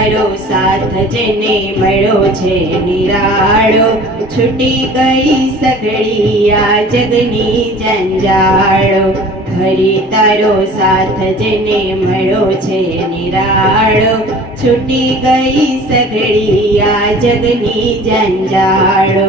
તારો સાથ જેને મળ્યો છે નિરાળો, છૂટી ગઈ સઘળી આ જગની જંજાળો. હરિ તારો સાથ જેને મળ્યો છે નિરાળો, છૂટી ગઈ સઘળી આ જગની જંજાળો.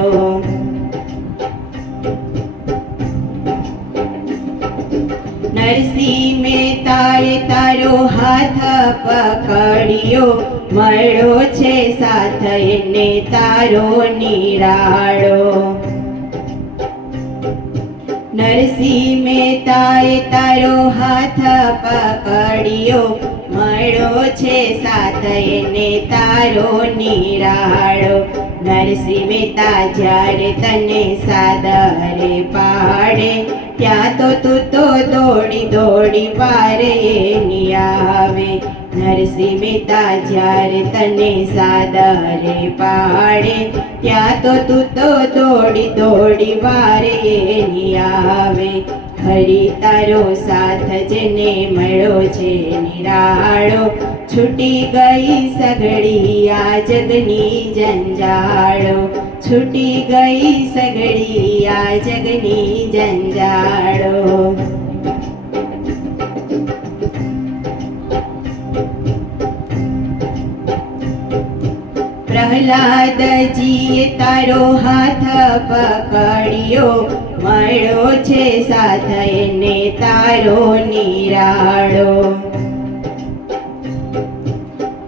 નરસિંહ મહેતાએ તારો હાથ પકડ્યો, મળ્યો છે સાથ એને તારો નિરાળો. નરસિંહ મહેતાએ તારો હાથ પકડ્યો, મળ્યો છે સાથ એને તારો નિરાળો. નરસિંહ મહેતા જ્યારે તને સાદરે પાડે, ત્યાં તો તું તો દોડી દોડી વારે એની આવે. નરસિંહ મહેતા જ્યારે તને સાદરે પાડે, ત્યાં તો તું તો દોડી દોડી વારે એની આવે. હરિ તારો સાથ જેને મળ્યો છે નિરાળો, છૂટી ગઈ સઘળી આ જગની જંજાળો. છૂટી ગઈ સઘળી આ જગની જંજાળો. પ્રહલાદજીએ તારો હાથ પકડ્યો, મળ્યો છે સાથ એને તારો નિરાળો.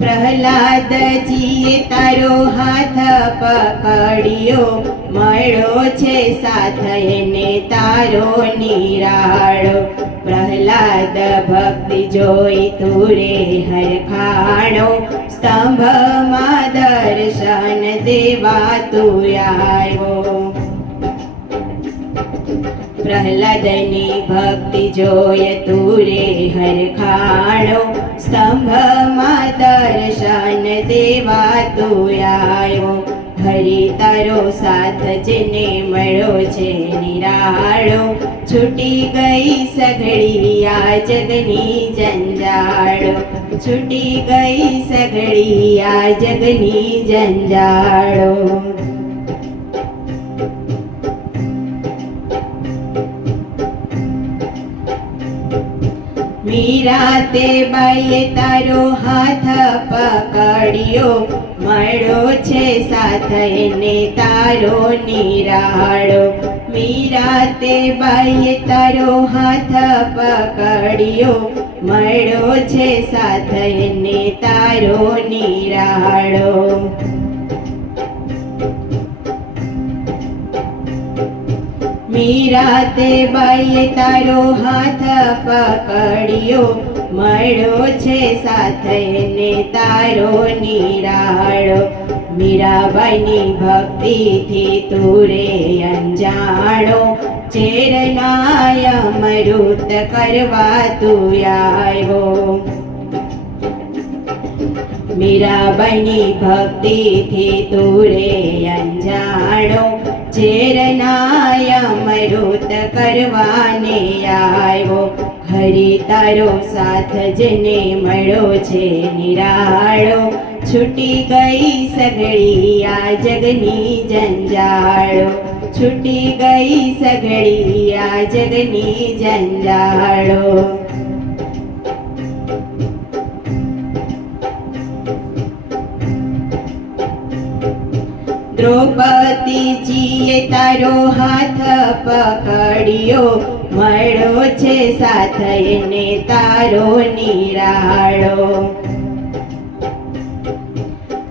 પ્રહલાદજીએ તારો હાથ પકડ્યો, મળ્યો છે સાથ એને તારો નિરાળો. પ્રહલાદ ભક્તિ જોઈ તુરે હરખાણો, સ્તંભમાં દર્શન દેવા તું આવ્યો. પ્રહલાદની ભક્તિ જોય તુરે હરખાણો, સ્તંભમાં દર્શન દેવા તું આવ્યો. હરિ તારો સાથ જેને મળ્યો છે નિરાળો, છૂટી ગઈ સઘળી આ જગની જંજાળો. છૂટી ગઈ સઘળી આ જગની જંજાળો. મીરા તે બાઈએ તારો હાથ પકડ્યો, મળ્યો છે સાથ એને તારો નિરાળો. મીરા તે બાઈએ તારો હાથ પકડ્યો, મળ્યો છે સાથ એને તારો નિરાળો. મીરા તે બાઈએ તારો હાથ પકડ્યો, મળ્યો છે સાથ એને તારો નિરાળો. મીરાબાઈની ભક્તિથી તુરે અંજાણો, ચેરનાય અમૃત કરવા તું આવ્યો. મીરાબાઈની ભક્તિથી તુરે અંજાણો, ચેરનાય અમૃત કરવાને આવ્યો. હરિ તારો સાથ જેને મળ્યો છે નિરાળો, છૂટી ગઈ સઘળી આ જગની જંજાળો. છૂટી ગઈ સઘળી આ જગની જંજાળો. દ્રૌપદીજીએ તારો હાથ પકડ્યો, મળ્યો છે સાથ એને તારો નિરાળો.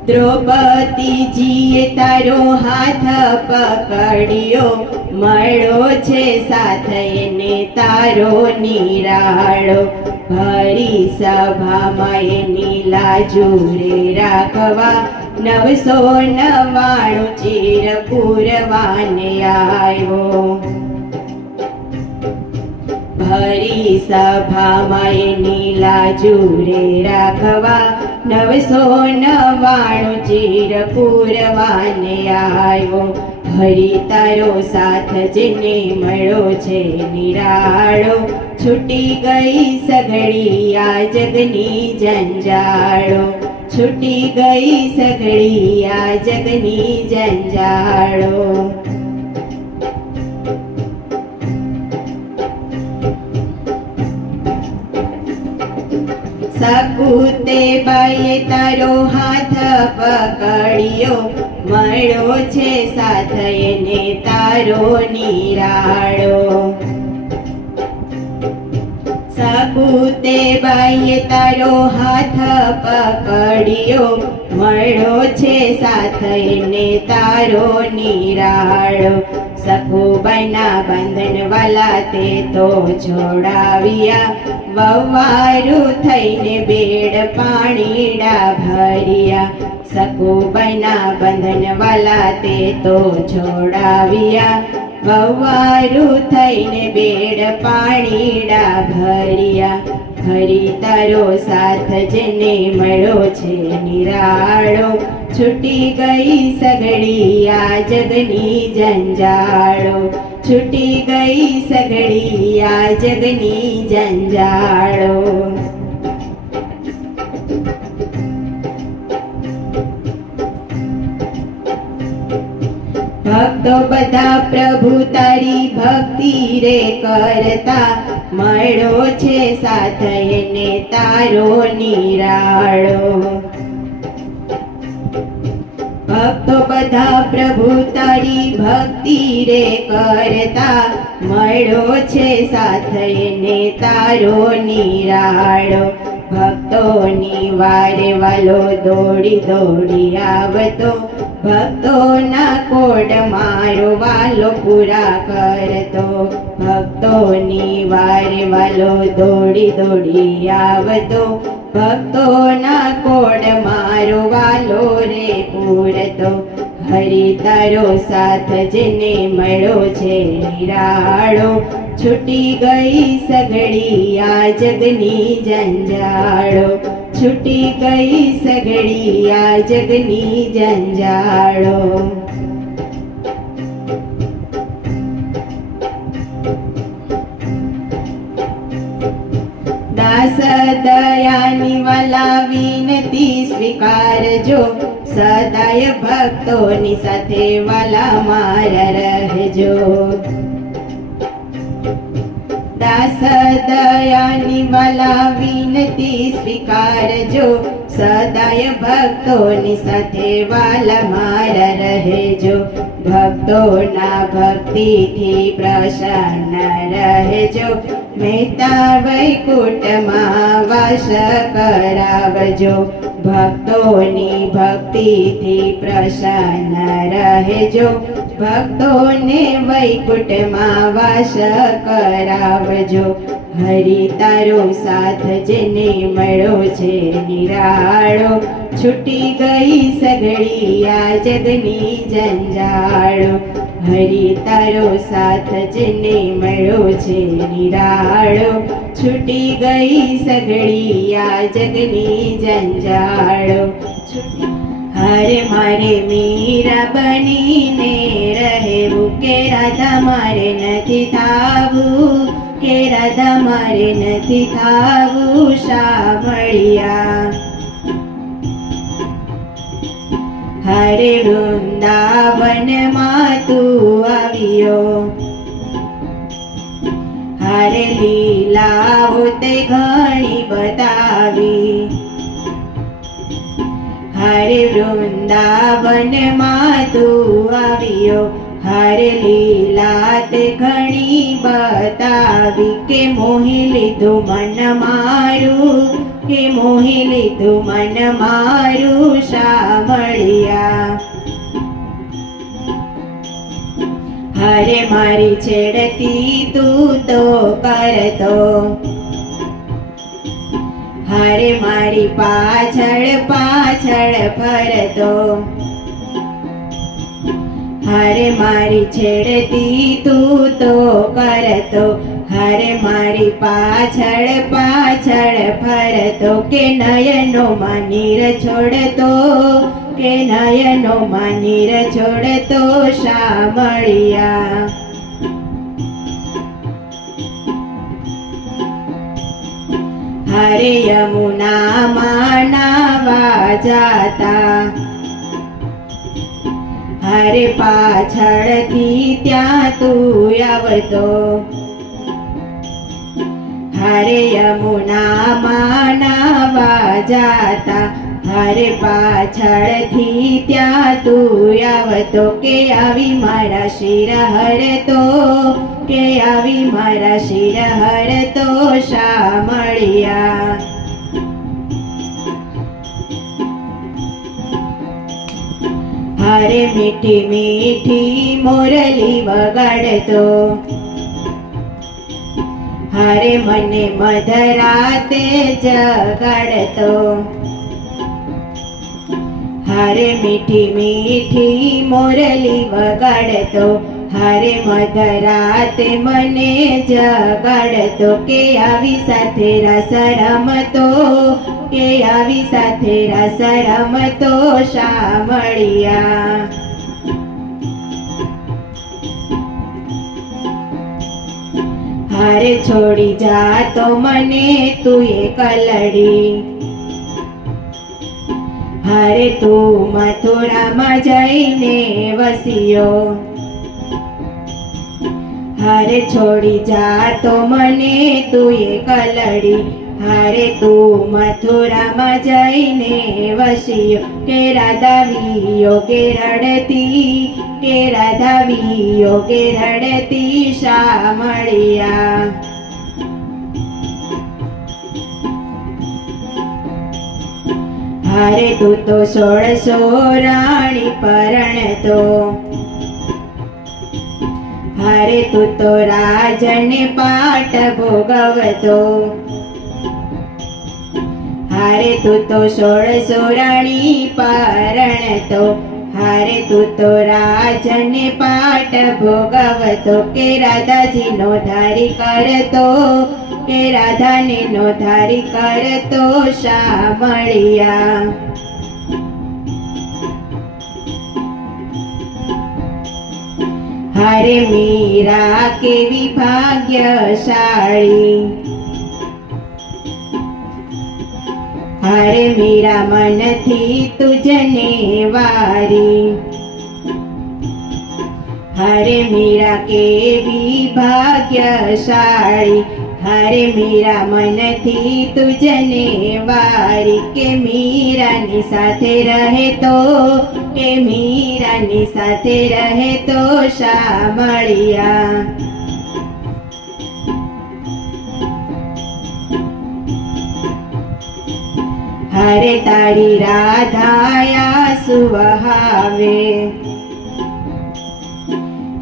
દ્રૌપદીજીએ તારો હાથ પકડ્યો, મળ્યો છે સાથ એને તારો નિરાળો. ભરી સભામાં એની લાજુ રે રાખવા, 999 ચીર પૂરવાને આવ્યો. ભરી સભામાં એની લાજુ રે રાખવા, 999 ચીર પૂરવાને આવ્યો. હરિ તારો સાથ જેને મળ્યો છે નિરાળો, છૂટી ગઈ સઘળી આ જગની જંજાળો. છૂટી ગઈ સઘળી આ જગની જંજાળો. સકુતે બાઈએ તારો હાથ પકડ્યો, મળ્યો છે સાથ એને તારો નિરાળો. સકુતે બાઈએ તારો હાથ પકડ્યો, મળ્યો છે સાથ એને તારો નિરાળો. સખુબાઈના બંધન વાલા તે તો છોડાવ્યા, વવારું થઈને બેડ પાણીડા ભર્યા. સખુબાઈના બંધન વાલા તે તો છોડાવ્યા, વવારું થઈને બેડ પાણીડા ભર્યા. હરી તારો સાથ જેને મળ્યો છે નિરાળો, છૂટી ગઈ સઘળી આ જગની જંજાળો. છૂટી ગઈ સઘળી આ જગની જંજાળો. ભક્તો બધા પ્રભુ તારી ભક્તિ રે કરતા, મળ્યો છે સાથ એને તારો નિરાળો. ભક્તો બધા પ્રભુ તારી ભક્તિ રે કરતા, મળ્યો છે સાથ એને તારો નિરાળો. ભક્તોની વારે વાલો દોડી દોડી આવતો, ભક્તોના કોડ મારો વાલો પૂરા કરતો. ભક્તોની વારે વાલો દોડી દોડી આવતો, ભક્તોના કોડ મારો વાલો રે પૂરતો. હરી તારો સાથ જેને મળ્યો છે નિરાળો, છૂટી ગઈ સઘળી આ જગની જંજાળો. છૂટી ગઈ સઘળી આ જગની જંજાળો. દાસ દયાની વાલા વિનતી સ્વીકારજો, સદાય ભક્તોની સાથે વાલા મારા રહેજો. દાસ દયાની વાલા વિનતી સ્વીકારજો, સદાય ભક્તોની સાથે વાલા મારા રહેજો. ભક્તોના ભક્તિથી પ્રસન્ન રહેજો, મહેતા વૈકુંઠમાં વાસ કરાવજો. ભક્તોની ભક્તિથી પ્રસન્ન રહેજો, ભક્તોને વૈકુંઠમાં વાસ કરાવજો. હરી તારો સાથ જેને મળ્યો છે નિરાળો, છૂટી ગઈ સઘળી આ જગની જંજાળો. હરી તારો સાથ જેને મળ્યો છે નિરાળો, છૂટી ગઈ સઘળી આ જગની જંજાળો. હરે મારે મીરા બનીને રહેવું, કે રાધા મારે નથી થાવું, કે રાધા મારે નથી થાવું શામળિયા. હરે વૃંદાવનમાં તું આવ્યો, હરે લીલાઓ તે ઘણી બતાવી. હરે વૃંદાવનમાં તું આવ્યો, હરે લીલા તે ઘણી બતાવી. કે મોહી લીધું મન મારું, કે મોહી લીધું મન મારું શામળિયા. હરે મારી છેડતી તું તો કરતો, હરે મારી પાછળ પાછળ ફરતો. હરે મારી છેડતી તું તો કરતો, હરે મારી પાછળ પાછળ ફરતો. કે નયનો નીર છોડતો, કે નયનો નીર છોડતો શામળિયા. હરે યમુનામાં નાવા જાતા હારે પાછળથી ત્યાં તું આવતો હારે યમુનામાં નાવા જાતા હારે પાછળથી ત્યાં તું આવતો કે આવી મારા શિર હરતો કે આવી મારા શિર હરતો શામળિયા હારે મીઠી મીઠી મોરલી વગાડતો હારે મને મધરાતે જગાડતો હારે મીઠી મીઠી મોરલી વગાડતો હારે મધરાતે મને જગાડતો કે આવી સાથે રસ રમતો કે આવી સાથે રસ રમતો શામળિયા હારે છોડી જાતો મને તું એ કલડી હારે તું મથુરામાં જઈને વસ્યો હારે છોડી જાતો મને તું એ કલડી હારે તું મથુરામાં જઈને વસ્યો કે રાધા વિયોગે રડતી કે રાધા વિયોગે રડતી શામળિયા હારે તું તો 16 રાણી પરણતો હારે તું તો રાજને પાટ ભોગવતો હારે તું તો 16 રાણી પરણતો હારે તું તો રાજને પાટ ભોગવતો કે રાધાજીનો ધારી કરતો કે રાધાને નો ધારી કરતો શામળિયા હારે મીરા કેવી ભાગ્યશાળી હારે મીરા મનથી તુજને વારી હારે મીરા કેવી ભાગ્યશાળી હારે મીરા મનથી તુજને વારી કે મીરાની સાથે રહે તો કે મીરાની સાથે રહે તો શામળિયા હારે તારી રાધાયા સુવહાવે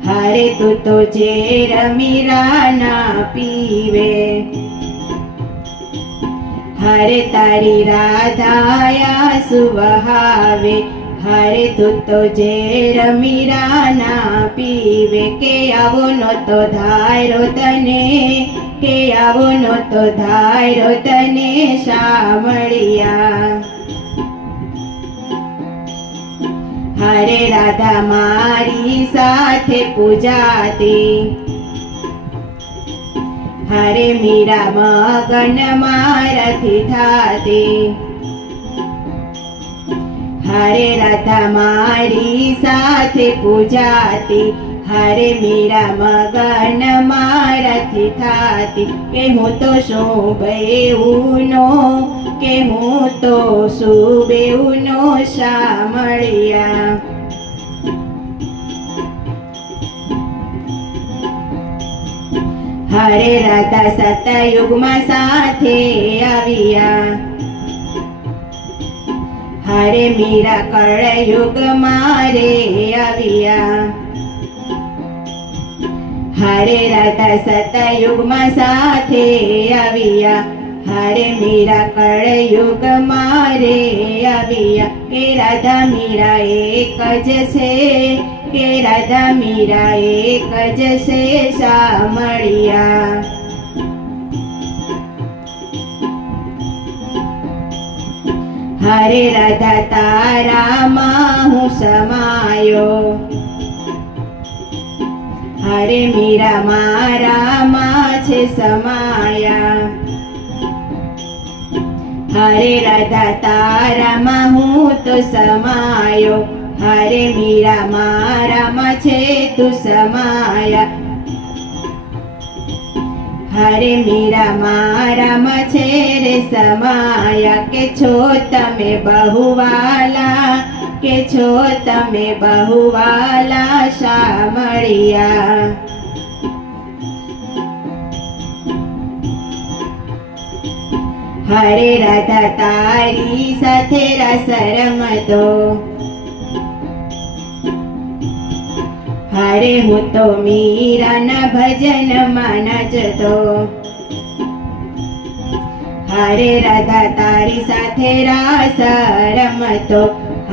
હારે તું તો ઝેર મીરા ના પીવે હારે તારી રાધાયા સુવહાવે હારે તું તો ઝેર મીરા ના પીવે કે આવો નહોતો ધાર્યો તને કે આવો નહોતો ધાર્યો તને શામળિયા હારે રાધા મારી સાથે પૂજાતી હારે મીરા મગન મારાથી થાતી હારે રાધા મારી સાથે પૂજાતી હારે મીરા મગન મારાથી થાતી કે હું તો શું બેઉનો કે હું તો શું બેઉનો શામળિયા હારે રાધા સતયુગમાં સાથે આવ્યા હારે મીરા કળયુગ મારે આવ્યા હારે રાધા સતયુગમાં સાથે આવ્યા હારે મીરા કળયુગ મારે આવ્યા કે રાધા મીરા એક જ છે કે રાધા મીરા એક જ છે શામળિયા હારે રાધા તારામાં હું સમાયો હારે મીરા મારામાં છે સમાયા હરે રાધા તારામાં હું તો સમાયો, હરે મીરા મારામાં છે તું સમાયા. હરે મીરા મારામાં છે રે સમાયા, કે છો તમે બહુવાલા, કે છો તમે બહુવાલા શામળિયા. હરે રાધા તારી સાથે રસ રમતો, હરે હું તો મીરાના ભજનમાં નાચતો. હરે રાધા તારી સાથે રાસ રમતો,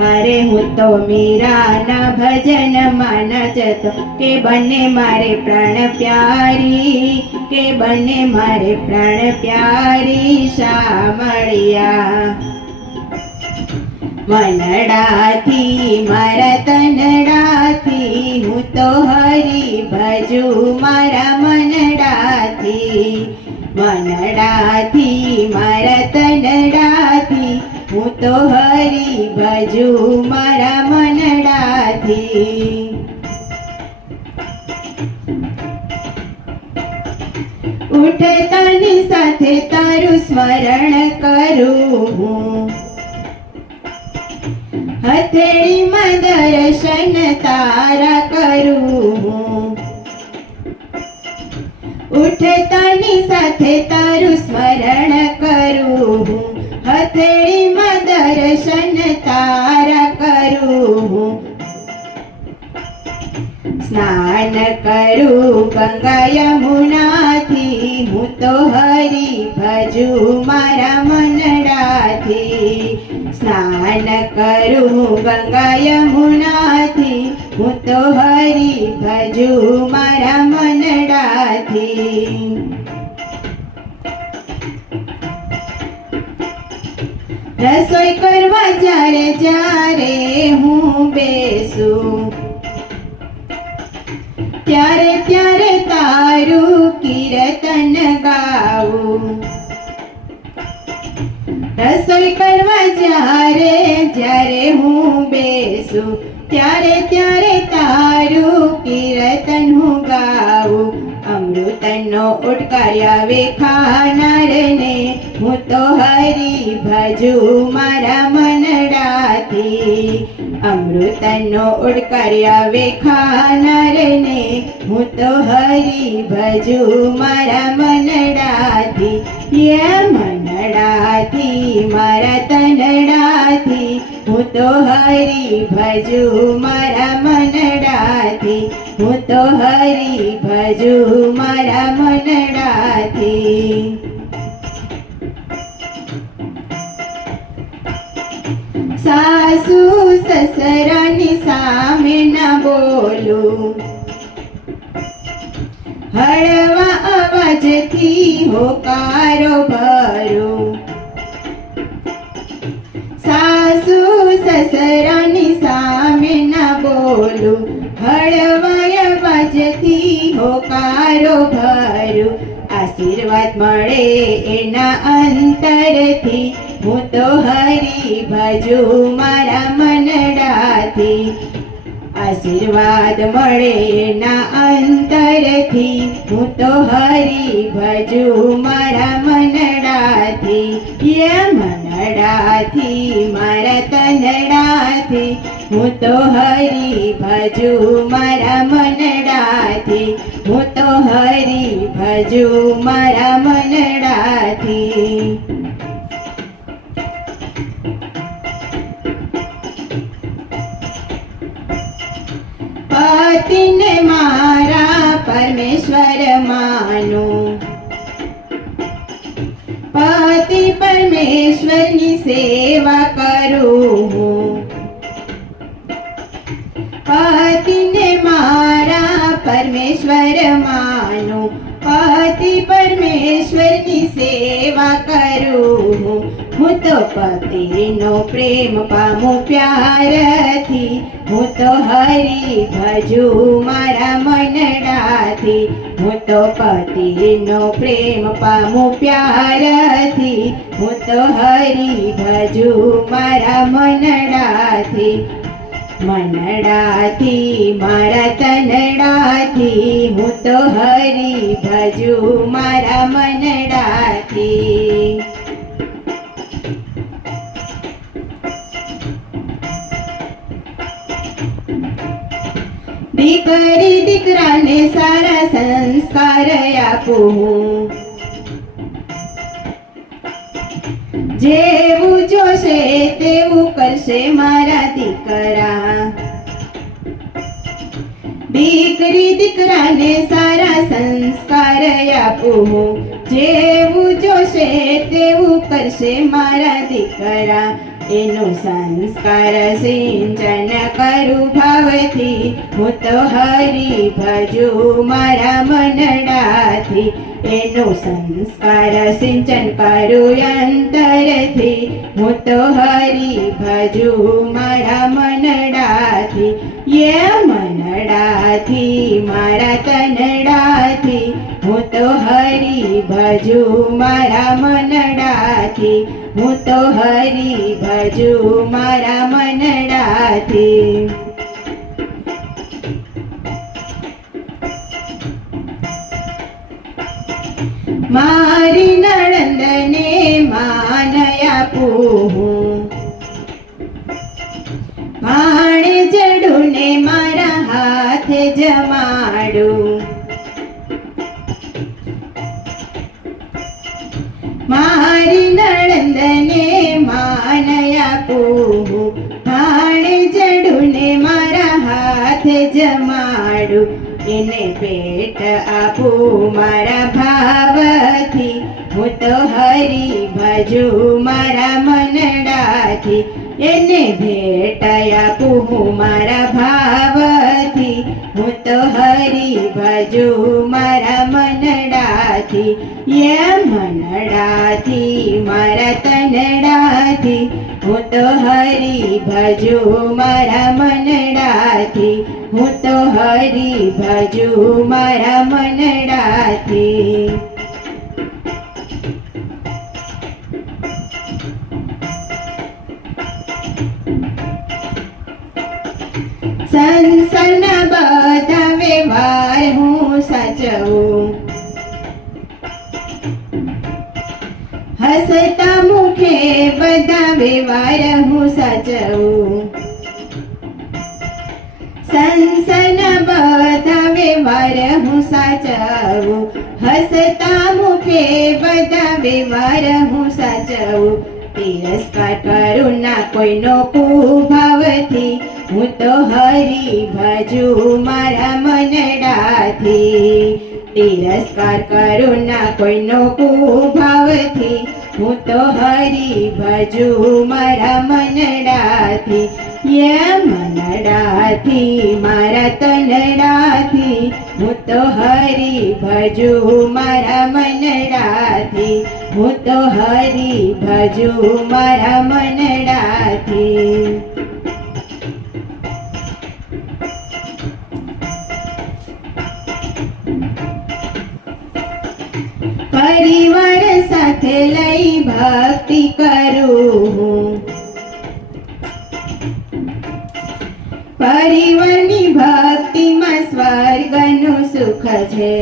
હરે હું તો મીરાના ભજનમાં નાચતો. કે બંને મારે પ્રાણ પ્યારી, કે બંને મારે પ્રાણ પ્યારી શામળિયા. મનડાથી મારા તનડાથી હું તો હરી ભજું મારા મનડાથી. મનડાથી મારા તનડાથી હું તો હરી ભજું મારા મનડાથી. ઉઠતાની સાથે તારું સ્મરણ કરું હું, હથેળીમાં દર્શન તારા કરું હું. ઉઠતાની સાથે તારું સ્મરણ કરું હું, હથેળીમાં દર્શન તારા કરું હું. સ્નાન કરું ગંગા યમુનાથી હું તો હરી ભજું મારા મનડાથી. સ્નાન કરું ગંગા યમુનાથી હું તો હરી ભજું મારા મનડાથી. રસોઈ કરવા જ્યારે જ્યારે હું બેસું, ત્યારે ત્યારે તારું કીર્તન ગાવું. રસોઈ કરવા જ્યારે જ્યારે હું બેસું, ત્યારે ત્યારે તારું કીર્તન હું ગાવું. અમૃતનો ઉટકાર્યા વેખાનારને હું તો હરી ભજું મારા મનડાથી. અમૃતનો ઉટકાર્યા વેખાનારને હું તો હરી ભજું મારા મનડાથી. યે મનડાથી મારા તનડાથી હું તો હરી ભજું મારા મનડાથી. હું તો હરી ભજું મારા મનડાથી. સાસુ સસરાની સામે ના બોલું, હળવા અવાજથી હોકારો ભરું. સાસુ સસરાની સામે ના બોલું, હળવા અવાજથી હોકારો ભરું. આશીર્વાદ મળે એના અંતરથી હું તો હરી ભજું મારા મનડાથી. આશીર્વાદ મળે એના અંતરથી હું તો હરી ભજું મારા મનડાથી. યે મનડાથી મારા તનડાથી હું તો હરી ભજું મારા મનડાથી. હું તો હરી ભજું મારા મનડાથી. પતિને મારા પરમેશ્વર માનું, પતિ પરમેશ્વરની સેવા કરું હું. પતિને મારા પરમેશ્વર માનું, પતિ પરમેશ્વરની સેવા કરું હું. હું તો પતિનો પ્રેમ પામું પ્યારથી, હું તો હરી ભજું મારા મનડાથી. હું તો પતિનો પ્રેમ પામું પ્યારથી, હું તો હરી ભજું મારા મનડાથી. મનડાથી મારા તનડાથી, હું તો હરી ભજું મારા મનડાથી. દીકરી દીકરાને સારા સંસ્કાર આપું હું, જેવું જોશે તેવું કરશે મારા દીકરા. દીકરી દીકરાને સારા સંસ્કાર આપું હું, જેવું જોશે તેવું કરશે મારા દીકરા. એનું સંસ્કાર સિંચન કરું ભાવથી, હું તો હરી ભજું મારા મનડાથી. એનું સંસ્કાર સિંચન કરું અંતરથી, હું તો હરી ભજું મારા મનડાથી. મનડાથી મારા તનડાથી, હું તો હરી ભજું મારા મનડાથી. હું તો હરી ભજું મારા મનડાથી. મારી નણંદને માન આપું હું, ભાણેજડુને મારા હાથે જમાડું. મારી નણંદને માન આપું હું, ભાણેજડુને મારા હાથે જમાડું. એને ભેટ આપું મારા ભાવથી, હું તો હરી ભજું મારા મનડાથી. એને ભેટ આપું મારા ભાવથી, હું તો હરી ભજું મારા મનડાથી. મનડાથી મારા તનડાથી, હું તો હરી ભજું મારા મનડાથી. હું તો હરી ભજું મારા મનડાથી. સંસારના બધા વ્યવહાર હું સાચવું, હસતા મુખે બધા વ્યવહાર હું સાચવું. સંસારના બધા વ્યવહાર હું સાચવું, હસતા મુખે બધા વ્યવહાર હું સાચવું. તિરસ્કાર કરું ના કોઈનો કુભાવથી, હું તો હરી ભજું મારા મનડાથી. તિરસ્કાર કરું ના કોઈનો કુભાવથી, હું તો હરી ભજું મારા મનડાથી. મનડાથી મારા તનડાથી, હું તો હરી ભજું મારા મનડાથી. હું તો હરી ભજું મારા મનડાથી. પરિવાર સાથે લઈ ભક્તિ કરું હું, પરિવારની ભક્તિમાં સ્વર્ગનું સુખ છે.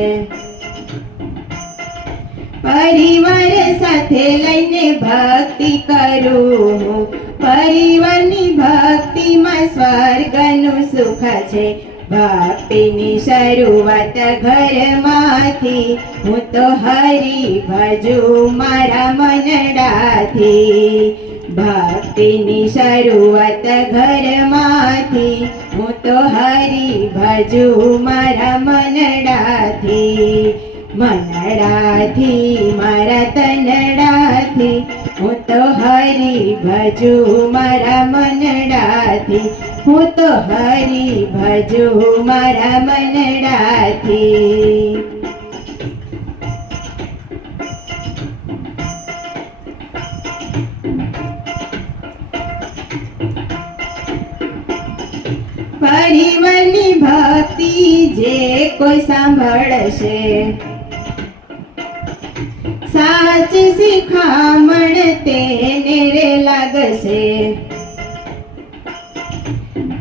પરિવાર સાથે લઈને ભક્તિ કરું હું, પરિવારની ભક્તિમાં સ્વર્ગનું સુખ છે. ભક્તિની શરૂઆત ઘરમાંથી, હું તો હરી ભજું મારા મનડાથી. ભક્તિની શરૂઆત ઘરમાંથી, હું તો હરી ભજું મારા મનડાથી. મનડાથી મારા તનડાથી, હું તો હરી ભજું મારા મનડાથી. હું તો હરી ભજું મારા મનડાથી. જે કોઈ સાંભળશે સાચી શિખામણ તેને રે લાગશે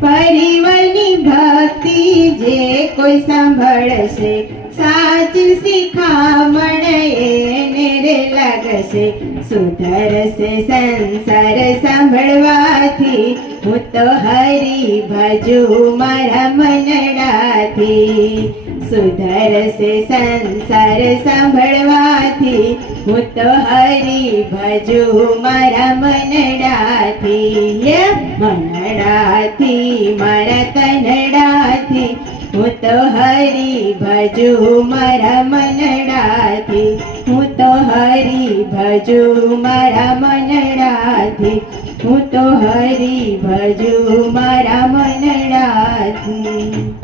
પરિવારની ભક્તિ જે કોઈ સાંભળશે સાચી શિખામણ એને રે લાગશે સુધરશે સંસાર સાંભળવાથી હું તો હરી ભજુ મારા મનડાથી સુધરશે સંસાર સાંભળવાથી હું તો હરી ભજુ મારા મનડાથી મનડાથી મારા તનડાથી હું તો હરી ભજુ મારા મનડાથી હું તો હરી ભજુ મારા મનડાથી હું તો હરી ભજુ મારા મનડાથી